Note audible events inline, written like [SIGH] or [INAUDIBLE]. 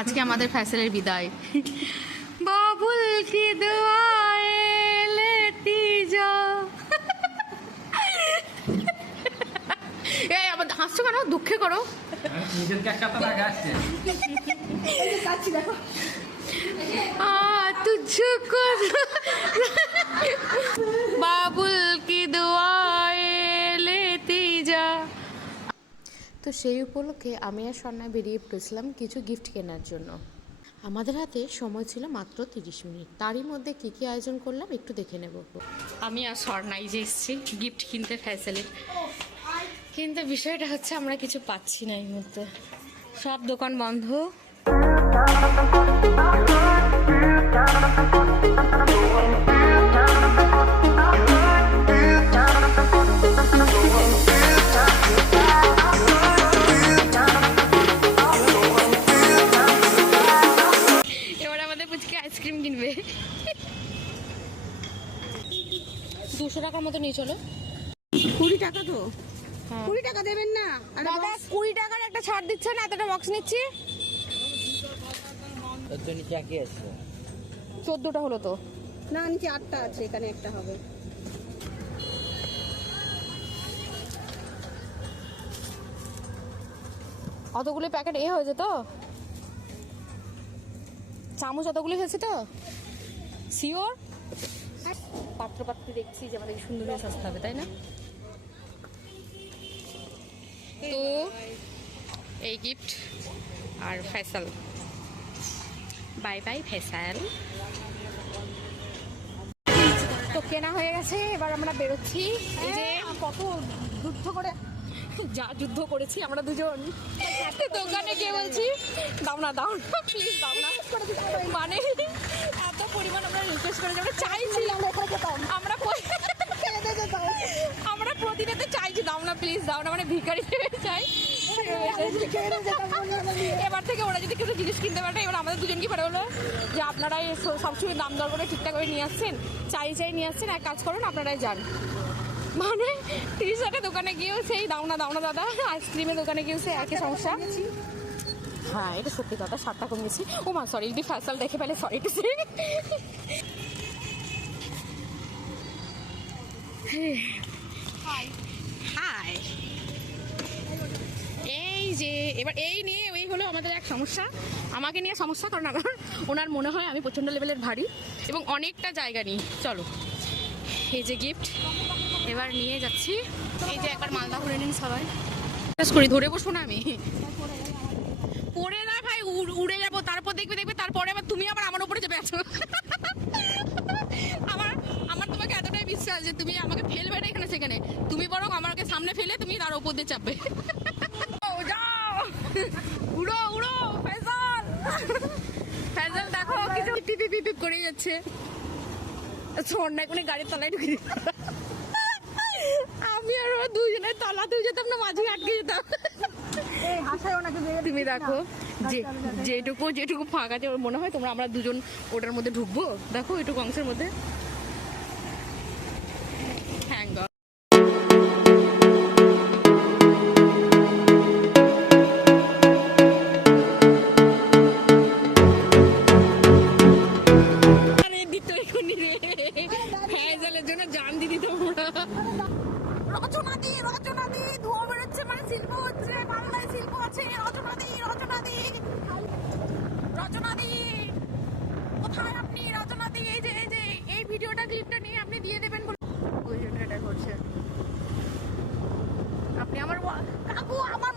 আজকে আমাদের ফ্যাসেলের বিদায়। বাবুল কি লেতি যা এই হাসছো কেন? দুঃখে করো। নিজের ক্যাশটা তো তো সেই উপলক্ষে আমি আর সন্ন্যায় বেরিয়ে পড়েছিলাম কিছু গিফট কেনার জন্য। আমাদের হাতে সময় ছিল মাত্র তিরিশ মিনিট। তারই মধ্যে কী কী আয়োজন করলাম একটু দেখে নেব। আমি আর স্বর্ণাই যে এসেছি গিফট কিনতে ফ্যাসেলে। কিন্তু বিষয়টা হচ্ছে আমরা কিছু পাচ্ছি না এই মুহূর্তে। সব দোকান বন্ধ। দুশো টাকার মতো নিয়ে চলো। কুড়ি টাকা তো? হ্যাঁ। কুড়ি টাকা দেবেন না? আরে দাদা কুড়ি টাকার একটা ছাড় দিচ্ছে না এতটা বক্স নিচ্ছি। চোদ্দটা হলো তো। না নিচে আটটা আছে এখানে একটা হবে। অতগুলি প্যাকেট এ হয়েছে তো? চামচ অতগুলি হয়েছে তো? শিওর পাত্র পাত্র দেখছি যে আমাদের সুন্দর হয়ে সস্তা হবে তাই না? তো এই গিফট আর ফ্যাসাল বাই বাই ফ্যাসাল তো কেনা হয়ে গেছে এবার আমরা বেরোচ্ছি। এই যে কত যুদ্ধ করে যা যুদ্ধ করেছি আমরা দুজন। দোকানে গিয়ে বলছি? দাও না দাও না প্লিজ দাও না। [LAUGHS] মানে এত পরিমাণ আমরা রিকোয়েস্ট করেছি আমরা চাইছি। আমরা আমরা প্রতিনিয়ত চাইছি দাও না প্লিজ দাও না মানে হিসেবে চাই। এবার থেকে ওরা যদি কিছু জিনিস কিনতে পারে এবার আমাদের দুজন কি পারে হলো যে আপনারাই স- সবসময় দাম দর করে ঠিকঠাক করে নিয়ে আসছেন চাই চাই নিয়ে আসছেন এক কাজ করুন আপনারাই যান। মানে টি শার্টের দোকানে গিয়েও সেই দাও না দাও না দাদা। আইসক্রিমের দোকানে গিয়েও সেই একই সমস্যা। হ্যাঁ এটা সত্যি কথা সাতটা কম গেছি ও মা সরি যদি ফ্যাসাল দেখে পেলে সরি টু হাই এই যে, এবার এই নিয়ে, এই হলো আমাদের এক সমস্যা। আমাকে নিয়ে সমস্যা, কারণ আমার, ওনার মনে হয় আমি প্রচণ্ড লেভেলের ভারী এবং অনেকটা জায়গা নিই। চলো। এই যে গিফট এবার নিয়ে যাচ্ছি। এই যে একবার মালদা করে নিন সবাই। করি, ধরে বসবো না আমি? পড়ে না ভাই, উড়- যাব, তারপর দেখবে দেখবে, তারপরে আবার তুমি আবার আমার উপরে চেপে আছো। আমার আমার তোমাকে এতটাই বিশ্বাস যে তুমি আমাকে ফেলবে না এখানে, সেখানে। তুমি বরং আমাকে সামনে ফেলে তুমি তার উপর দিয়ে চাপবে। উড়ো উড়ো, ফেজাল! ফেজাল, দেখো কিছু পিপি পিপি করে যাচ্ছে। সন্ধ্যায় গাড়ির তলায় ঢুকে। আমি আর দুজনের তলাতেও যেতাম না মাঝে আটকে যেতাম। তুমি দেখো। যে যেটুকু যেটুকু ফাঁকা আছে ওর মনে হয় তোমরা আমরা দুজন ওটার মধ্যে ঢুকবো। দেখো, এটুকু অংশের মধ্যে। ফ্যাজালের জন্য জান দিদি তোমরা। রচনাদি রচনাদি ধোয়া বেরোচ্ছে মানে শিল্প হচ্ছে বাংলায় শিল্প আছে রচনাদি রচনাদি রচনাদি কোথায় আপনি? রচনাদি এই যে এই যে এই ভিডিওটা ক্লিপটা নিয়ে আপনি দিয়ে দেবেন ওই জন্য এটা করছে। আপনি আমার কাকু আমার